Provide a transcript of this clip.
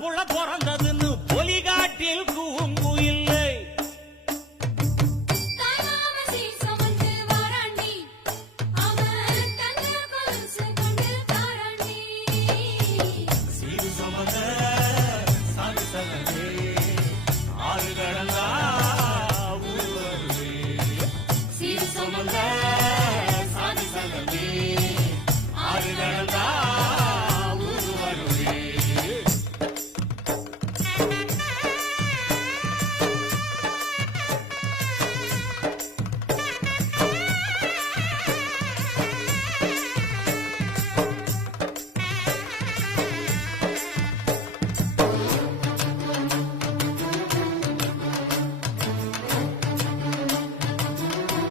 புள்ள பிறந்ததுன்னு பொலிகாட்டில் கூங்குயில்லை. சீரு சுமந்த சாமி சனமே ஆறு கடந்தா ஊர் வருவே. சீரு சுமந்த